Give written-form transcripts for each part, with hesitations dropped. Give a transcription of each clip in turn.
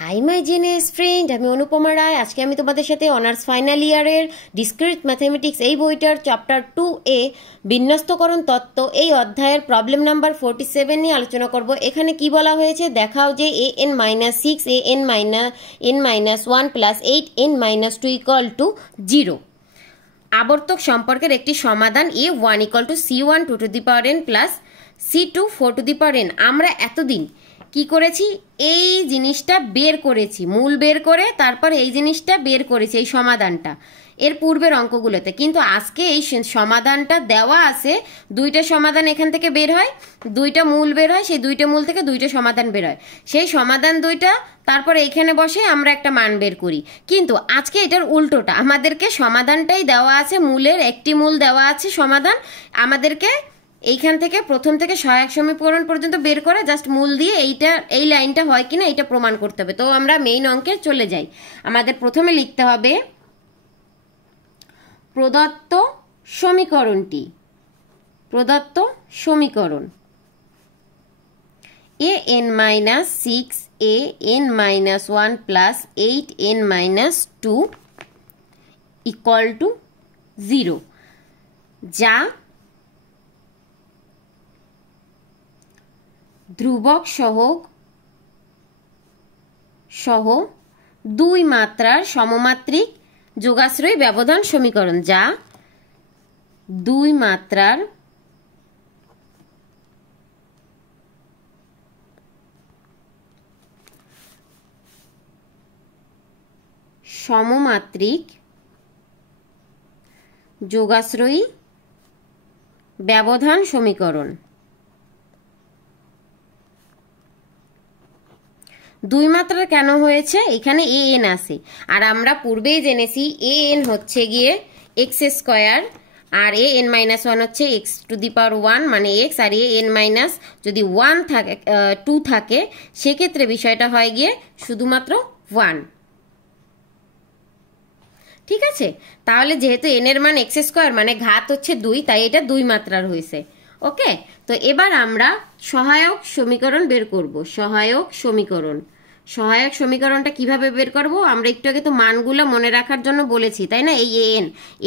Hi my genius friend, আমি অনুপমা রায়। আজকে আমি তোমাদের সাথে অনার্স ফাইনাল ইয়ারের ডিসক্রিট ম্যাথামেটিক্স এই বইটার চ্যাপ্টার 2A বিন্যস্তকরণ তত্ত্ব এই অধ্যায়ের প্রবলেম নাম্বার 47 নিয়ে আলোচনা করব। এখানে কি বলা হয়েছে দেখাও যে an-6 an-1 plus 8n-2 equal to 0 আবর্তক সম্পর্কের একটি সমাধান a1 equal to c1 2 to the power n plus c2 4 to the power n। আমরা এতদিন কি করেছি, এই জিনিসটা বের করেছি, মূল বের করে তারপর এই জিনিসটা বের করেছি, এই সমাধানটা এর পূর্বের অঙ্কগুলোতে। কিন্তু আজকে এই সমাধানটা দেওয়া আছে, দুইটা সমাধান এখান থেকে বের হয়, দুইটা মূল বের হয়, সেই দুইটা মূল থেকে দুইটা সমাধান বের হয়, সেই সমাধান দুইটা তারপর এইখানে বসে আমরা একটা মান বের করি। কিন্তু আজকে এটার উল্টোটা, আমাদেরকে সমাধানটাই দেওয়া আছে, মূলের একটি মূল দেওয়া আছে সমাধান, আমাদেরকে এইখান থেকে প্রথম থেকে সহায়ক সমীকরণ পর্যন্ত বের করে জাস্ট মূল দিয়ে এই লাইনটা হয় কিনা এটা প্রমাণ করতে হবে। তো আমরা মেইন অঙ্কে চলে যাই। আমাদের প্রথমে লিখতে হবে প্রদত্ত সমীকরণটি, প্রদত্ত সমীকরণ an-6 an-1 plus 8n-2 equal to 0, যা ধ্রুবক সহ দুই মাত্রার সমমাত্রিক যোগাশ্রয়ী ব্যবধান সমীকরণ, যা দুই মাত্রার সমমাত্রিক যোগাশ্রয়ী ব্যবধান সমীকরণ। দুই মাত্রার কেন হয়েছে, এখানে an আছে, আর আমরা পূর্বেই জেনেছি an হচ্ছে গিয়ে x স্কয়ার আর an-1 হচ্ছে x টু দি পাওয়ার 1 মানে x, আর an- যদি 1 থাকে 2 থাকে সেক্ষেত্রে বিষয়টা হয় গিয়ে শুধুমাত্র 1। ঠিক আছে, তাহলে যেহেতু n এর মান x স্কয়ার মানে ঘাত হচ্ছে 2, তাই এটা দুই মাত্রার হয়েছে। ওকে, তো এবার আমরা সহায়ক সমীকরণ বের করব। সহায়ক সমীকরণটা কিভাবে বের করব, আমরা একটু আগে তো মানগুলো মনে রাখার জন্য বলেছি, তাই না? এই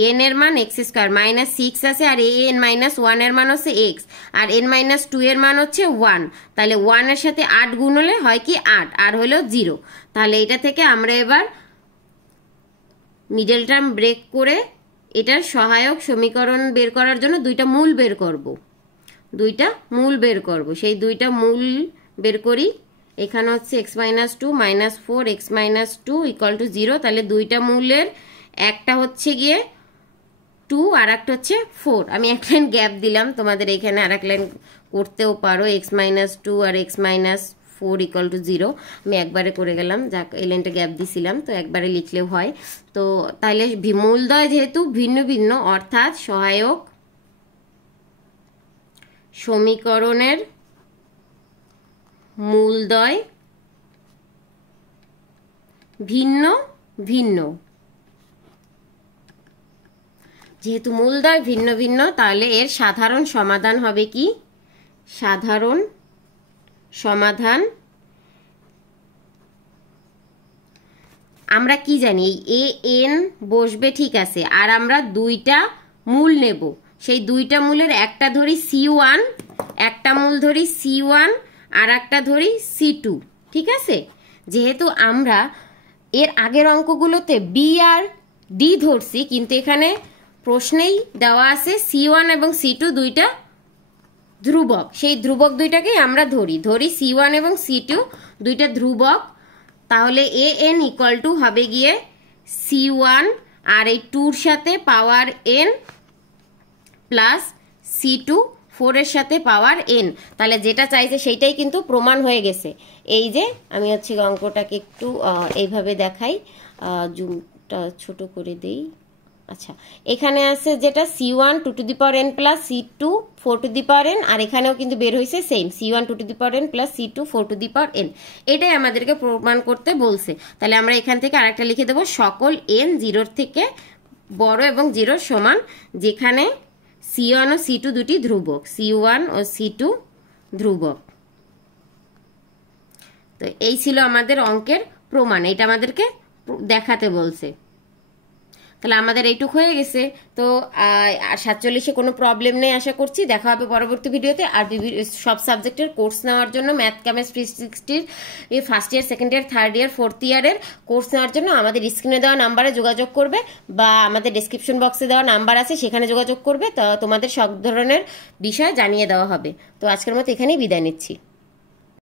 an এর মান x স্কয়ার মাইনাস 6 আছে, আর an-1 এর মান হচ্ছে x, আর n-2 এর মান হচ্ছে 1, তাহলে 1 এর সাথে 8 গুণ হলে হয় কি 8, আর হলো 0। তাহলে এটা থেকে আমরা এবার মিডল টার্ম ব্রেক করে এটার সহায়ক সমীকরণ বের করার জন্য দুইটা মূল বের করব, সেই দুইটা মূল বের করি। এখানে হচ্ছে x-2 minus 4 x-2 equal to 0, তাহলে দুইটা মূলের একটা হচ্ছে গিয়ে 2 আর একটা হচ্ছে 4। আমি এক লাইন গ্যাপ দিলাম, তোমাদের এখানে আর এক লাইন করতেও পারো, x-2 R x-4 equal to 0, আমি একবারে করে গেলাম, যাক এই লাইনটা গ্যাপ দিছিলাম, তো একবারে লিখলেও হয়। তো তাহলে মূলদ্বয় যেহেতু ভিন্ন ভিন্ন, অর্থাৎ সহায়ক সমীকরণের মূলদ্বয় ভিন্ন ভিন্ন, যেহেতু মূলদ্বয় ভিন্ন ভিন্ন তাহলে এর সাধারণ সমাধান হবে কি, সাধারণ সমাধান আমরা কি জানি, এই an বসবে, ঠিক আছে, আর আমরা দুইটা মূল নেব, সেই দুইটা মূলের একটা ধরি c1, একটা মূল ধরি c1 আর একটা ধরি c2। ঠিক আছে, যেহেতু আমরা এর আগের অঙ্কগুলোতে b আর d ধরছি, কিন্তু এখানে প্রশ্নেই দেওয়া আছে c1 এবং c2 দুইটা ধ্রুবক, সেই ধ্রুবক দুইটাকেই আমরা ধরি c1 এবং c2 দুইটা ধ্রুবক। তাহলে an ইকুয়াল টু হবে গিয়ে c1 আর এই 2 এর সাথে পাওয়ার n প্লাস c2 4 এর সাথে পাওয়ার n। তাহলে যেটা চাইছে সেইটাই কিন্তু প্রমাণ হয়ে গেছে। এই যে আমি হচ্ছে অঙ্কটাকে একটু এইভাবে দেখাই, জুমটা ছোট করে দেই। আচ্ছা, এখানে আছে যেটা c1 2 to the power n plus c2 4 to the power n, আর এখানেও কিন্তু বের হয়েছে same c1 2 to the power n plus c2 4 to the power n। এটাই আমাদেরকে প্রমাণ করতে বলছে। তাহলে আমরা এখান থেকে আরেকটা লিখে দেবো, সকল n 0 থেকে বড় এবং 0 সমান, যেখানে c1 ও c2 দুটি ধ্রুবক, c1 ও c2 ধ্রুবক। তো এই ছিল আমাদের অঙ্কের প্রমাণ, এটা আমাদেরকে দেখাতে বলছে। তাহলে আমাদের এইটুক হয়ে গেছে। তো 47-এ কোনো প্রবলেম নেই আশা করছি। দেখা হবে পরবর্তী ভিডিওতে। আর সব সাবজেক্টের কোর্স নেওয়ার জন্য math chemistry 360 first year, second year, third year, fourth ইয়ারের কোর্স নেওয়ার জন্য আমাদের স্ক্রিনে দেওয়া নাম্বারে যোগাযোগ করবে, বা আমাদের ডেসক্রিপশন বক্সে দেওয়া নাম্বার আছে সেখানে যোগাযোগ করবে। তো তোমাদের সব ধরনের বিষয় জানিয়ে দেওয়া হবে। তো আজকের মতো এখানেই বিদায় নিচ্ছি।